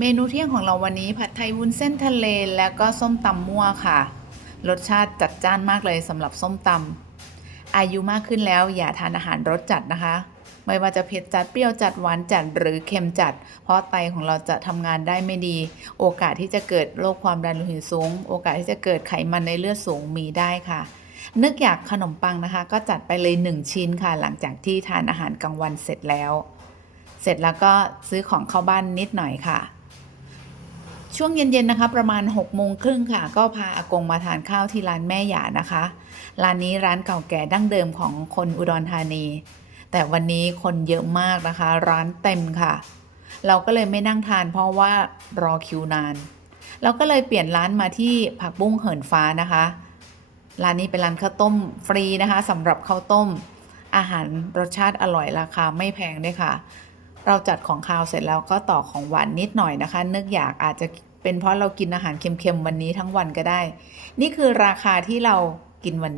เมนูเที่ยงของเราวันนี้ผัดไทยวุ้นเส้นทะเลแล้วก็ส้มตำมั่วค่ะ รสชาติจัดจ้านมากเลยสำหรับส้มตำอายุมากขึ้นแล้วอย่าทานอาหารรสจัดนะคะ ไม่ว่าจะเผ็ดจัดเปรี้ยวจัดหวานจัดหรือเค็มจัด เพราะไตของเราจะทำงานได้ไม่ดี โอกาสที่จะเกิดโรคความดันโลหิตสูง โอกาสที่จะเกิดไขมันในเลือดสูงมีได้ค่ะ นึกอยากขนมปังนะคะ ก็จัดไปเลย 1 ชิ้นค่ะ หลังจากที่ทานอาหารกลางวันเสร็จแล้ว เสร็จแล้วก็ซื้อของเข้าบ้านนิดหน่อยค่ะ ช่วงเย็นๆนะคะ ประมาณ6โมงครึ่งค่ะ ก็พาอากงมาทานข้าวที่ร้านแม่หยานะคะ ร้านนี้ร้านเก่าแก่ดั้งเดิมของคนอุดรธานี แต่วันนี้คนเยอะมากนะคะ ร้านเต็มค่ะ เราก็เลยไม่นั่งทานเพราะว่ารอคิวนาน เราก็เลยเปลี่ยนร้านมาที่ผักบุ้งเหินฟ้านะคะร้านนี้เป็นร้านข้าวต้มฟรีนะคะสำหรับข้าวต้มอาหารรสชาติอร่อยราคาไม่แพงด้วยค่ะ เราจัดของคาวเสร็จแล้วก็ต่อของหวานนิดหน่อยนะคะ นึกอยากอาจจะเป็นเพราะเรากินอาหารเค็มๆวันนี้ทั้งวันก็ได้ นี่คือราคาที่เรากินวันนี้